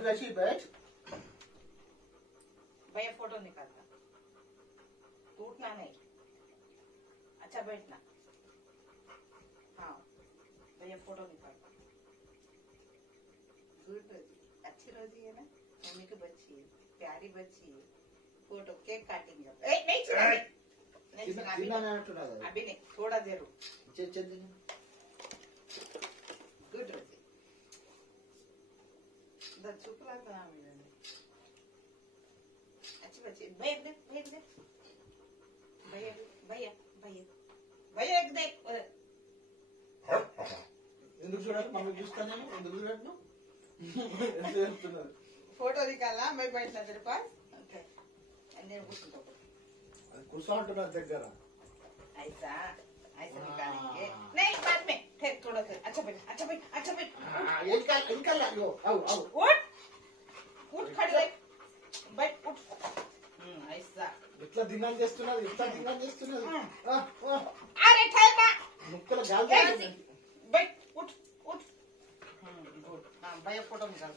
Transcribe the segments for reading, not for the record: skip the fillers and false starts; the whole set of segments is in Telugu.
रोज ऐसी बैठ भैया फोटो निकालना, टूटना नहीं। अच्छा बैठना। हाँ भैया फोटो निकालना। गुड रोजी, अच्छी रोजी है ना, मम्मी की बच्ची है, प्यारी बच्ची है। फोटो केक काटेंगे। नहीं छुड़ा, नहीं छुड़ा, अभी नहीं, थोड़ा देर रुक। गुड रोजी, इधर चुप रहा था ना मेरे। अच्छी बच्ची, भैया दे, भैया दे, भैया भैया भैया भैया एक देख। ఎందుకు చూడాలి మమ్మీ చూస్తాను ఎందుకు చూడను फोटो निकालना, मैं बैठना तेरे पास। నేను కూర్చుంటా, అది కూర్చోంటున్నారు దగ్గర ऐसा ऐसा निकालेंगे। नहीं बाद में, फिर थोड़ा सा। अच्छा बैठ, अच्छा बैठ, अच्छा बैठ। ఇంకా అయ్యో అవు అవు उठ उठ, खड़े रह, बैठ, उठ। ऐसा ఇట్లా దినాలు చేస్తున్నది अरे ठहरना, ముక్కలు గాలి बैठ, उठ उठ। गुड। हाँ भैया फोटो निकाल।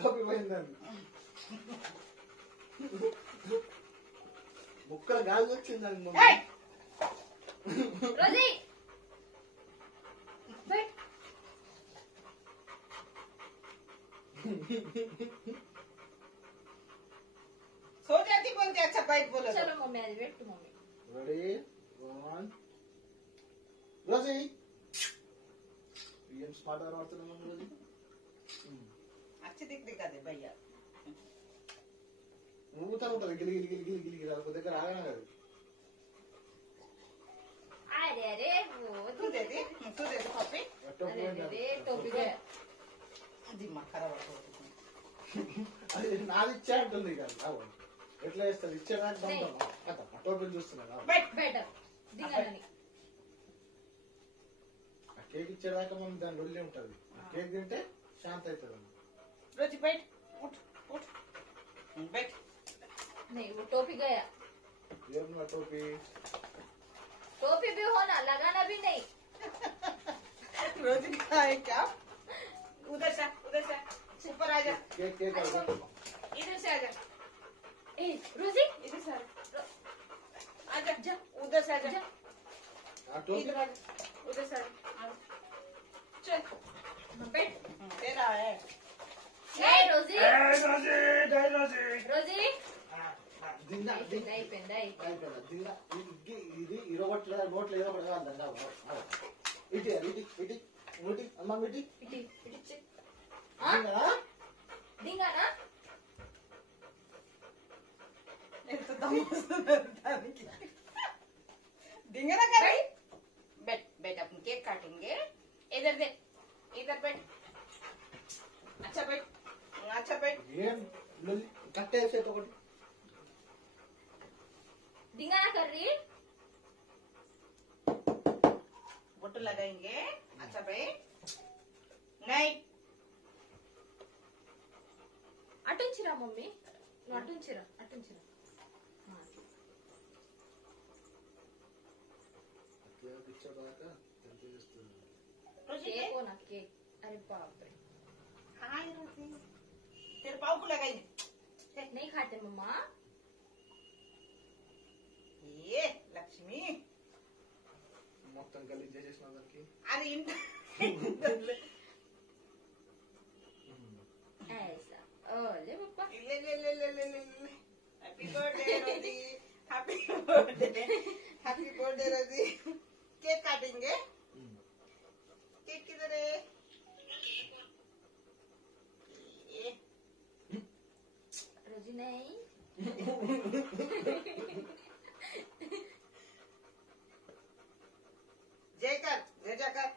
టోపీ పోయిందండి ముక్కలు గాలి వచ్చిందండి रोजी बैठ। सो जाती बोलते। अच्छा बैठ बोलो। चलो मम्मी आज बैठ तू मम्मी। రెడీ 1 రోజీ ఏం స్మార్ట్ గా ఆడుతున్నాం రోజీ अच्छी दिखा दे भैया। ఊగుతా ఉంటుంది గిలి గిలి గిలి గిలి గిలి గిలి అది దగ్గర ఆగనే కాదు अरे अरे वो तू दे दे कॉपी। अरे अरे टोपी गया। दिमाग खराब हो। అది నాది ఇచ్చే అంటుంది కాదు ఎట్లా చేస్తుంది ఇచ్చేదాకా టోపీ చూస్తున్నాను बैठ बैठ दिंगा नहीं। ఆ కేక్ ఇచ్చేదాకా మనం దాని రొల్లి ఉంటుంది కేక్ తింటే శాంతి అవుతుంది रोजी बैठ, उठ उठ, बैठ। नहीं वो टोपी गया। ఏం నా టోపీ टोपी भी होना, लगाना भी नहीं। रोजी का है क्या? उधर से ऊपर आ जा। కేక్ కేక్ इधर से आ जा, ए रोजी इधर से आ जा, जा उधर से आ जा। ఆ టోపీ इधर आ जा, उधर से आ जा। चल बैठ। तेरा है। नहीं रोजी రోజీ रोजी దిందా नहीं पेंदाई। దిందా ఇది ఇరవట్ల నోట్ల ఇరవట్ల ఇటీ ఇటీ ఇటీ ఇటీ అమ్మ ఇటీ इटी इटी चेक। हाँ दिंगा ना। तो देंगे ना कर। बैठ बैठ, अपन केक काटेंगे। इधर दे, इधर बैठ। अच्छा बैठ, अच्छा बैठ। ఏం కట్టేసేట ఒకటి दिंगा ना कर रही। बोटो लगाएंगे। अच्छा बैठ। नहीं అటుంచిరా మమ్మీ, నువ్వు అటుంచిరా అటుంచిరా। కేక్ ఇచ్చేదాకా ఎంత చేస్తుంది रोजी केक हो ना केक। अरे बाप रे हाँ रोजी, तेरे पाँव को लगाएंगे। नहीं खाते मम्मा। ये लक्ष्मी, మొత్తం గలీజ్ చేసేసిన దానికి अरे इन ऐसा ओ ले पापा। ले ले ले ले ले ले। हैप्पी बर्थडे रोजी, हैप्पी बर्थडे, हैप्पी बर्थडे रोजी। केक काटेंगे। केक किधर है? ये रोजी नहीं। जय कर, जय जाकर।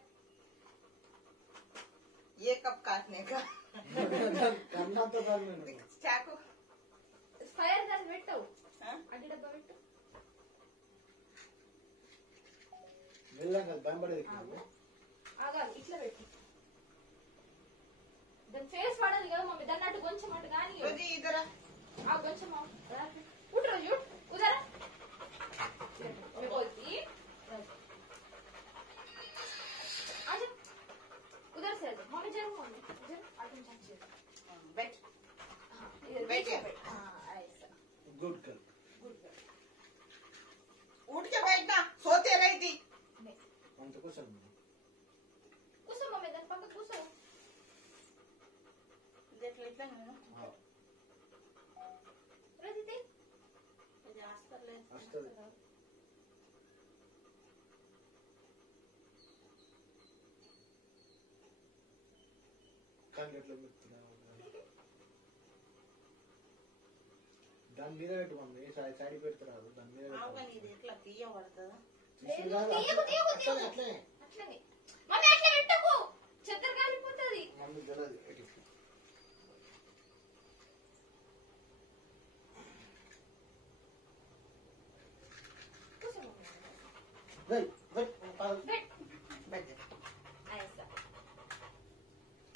ये कब काटने का? కన్నంత దాన్ని నేను चाकू। ఫైర్ దాన్ని పెట్టవు, हाँ? అడ్డి డబ్బా పెట్టు। మెల్లగా భయపడేది ఆగాలి ఇట్లా పెట్టు। దాని ఫేస్ పడాలి కదా మమ్మీ, దాన్ని అటు కొంచెం అటు కానీ रोजी इधर आ। ఆ కొంచెం ఉठ रोजी उठ उधर मैं बोलती आजा उधर से आजा मम्मी जरूर मम्मी इधर आगे चाहिए। అంత కూర్చోండి. కూర్చో మమ్మీ దాని పక్కన కూర్చో. ఇది ఎట్లా ఇట్లా నేను రజితే ఇది హాస్పిటల్ వస్తుంది. కానీ ఎట్లా పెడుతున్నావు? దాని మీద పెట్టు మమ్మీ, సైడ్ పెడుతున్నారు దాని మీద పెట్టు. అవుగా ఇది ఎట్లా తీయబడుతుందా? తీసి కాదు, తీయకు, తీయకు, అట్లనే, తీయకు. అట్లనే. అట్లనే మమ్మీ అట్లా పెట్టకు, చెత్త కాలిపోతుంది. మమ్మీ తెలియదు ఎటు. కూర్చో మమ్మీ. వెల్ వెల్ కాదు. Bet budget. ఐసా.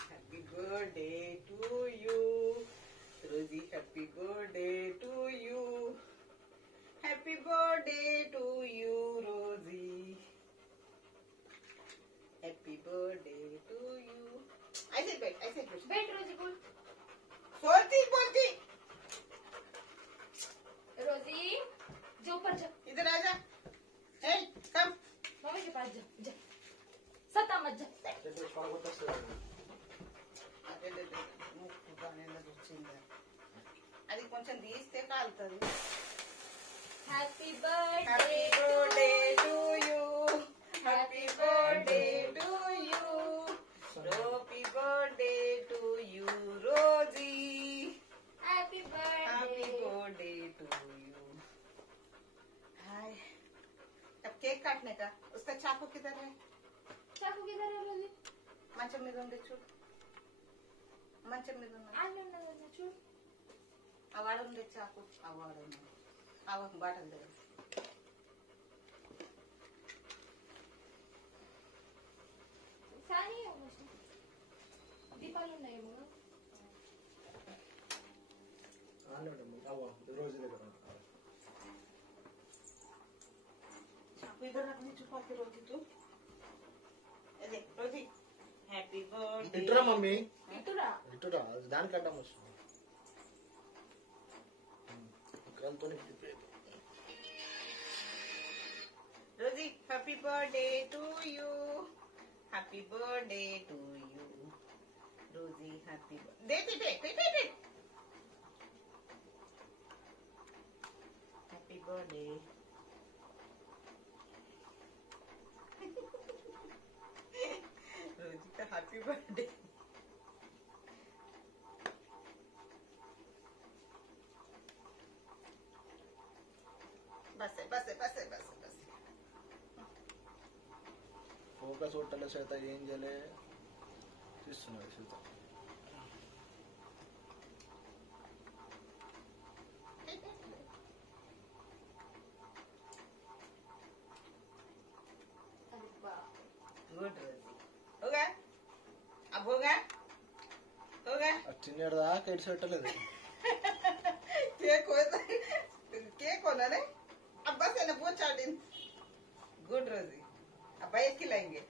Happy birthday to you, Rosie. Happy birthday to you. Happy birthday to you, Rosie. Happy birthday to you. I said bet. Bet Rosie बोल. बोलती. रोजी जो ऊपर जा, इधर आ जा. Hey, come. मम्मी के पास जा, जा. सता मत जा. చెట్టు పడగొట్టేస్తుంది. అదే అది కొంచెం తీస్తే కాలుతుంది. Happy Happy birthday birthday to you. Happy birthday to you. Happy birthday to you, Rosie. Happy Happy birthday. birthday to you. हाय. अब केक काटने का. उसका चाकू किधर है? चाकू किधर है रोजी? మంచం మీద ఉంది చూడు. మంచం మీద ఉంది. आने ना చూడు. అవాడ ఉంది చాకు. అవాడ ఉంది. అవ బాటల్ దగ్గర. సానీ దీపాలు ఉన్నాయేమో. ఆన్లైన్ ఉంటుంది. అవ్వ రోజు దగ్గర ఉంటుంది. చాకు ఇద్దరు రకం చూపాలి రోజు తూ. అదే రోజు. Happy birthday. ఇటురా మమ్మీ, ఇటురా. ఇటురా, దానికి అడ్డం వస్తుంది. కళ్ళతో Rosie, happy birthday to you. Happy birthday to you. Rosie, happy birthday. Date. Happy birthday. Rosie का happy birthday. बस ఫోకస్ కొట్టలే సీత, ఏం చేయలే తీస్తున్నాడు సీత. అబ్బా. गुड रोजी. हो गया? अब हो गया? అది తిన్నాడు దాకా ఇటు పెట్టలేదు. केक होना नहीं. अब बस है ना बहुत चार दिन. गुड रोजी. अब भाई खिलाएंगे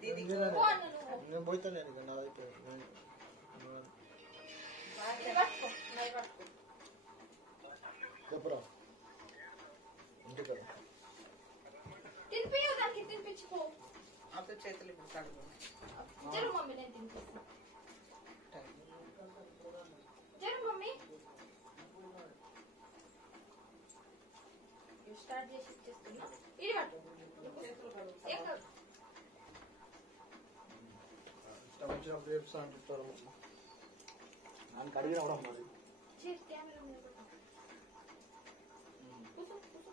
दीदी को. నేను పోతాను ఇక నాదైతే. ఇది పట్టుకో, నై పట్టుకో. చెప్పురా ఇంటికి రా. తినిపియు, దానికి తినిపించుకో. अब तो चेतली बुखार हो. జరు మమ్మీ, నేను తినిపిస్తా. జరు మమ్మీ. స్టార్ట్ చేసి ఇచ్చేస్తున్నా. ఇది పట్టు. ఏం కాదు. ఇష్టం వచ్చినప్పుడు చెప్తా అని చెప్తారు. నాకు అడిగిన కూడా మరి చేసి కెమెరా మీద పెట్టు. కూర్చో, కూర్చో.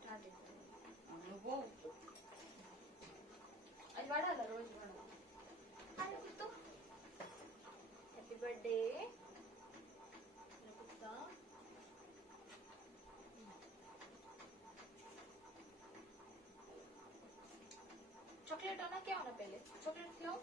స్టార్ట్ చేస్తాను. నువ్వు అది వాడాలా, రోజు వాడాలి. హాయ్ గుర్తు. Happy birthday. चॉकलेट होना क्या होना पहले? चॉकलेट खिलाओ.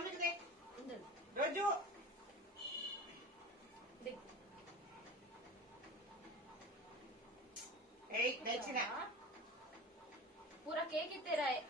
मम्मी को दे इधर रोजू देख एक देखना पूरा केक ही तेरा है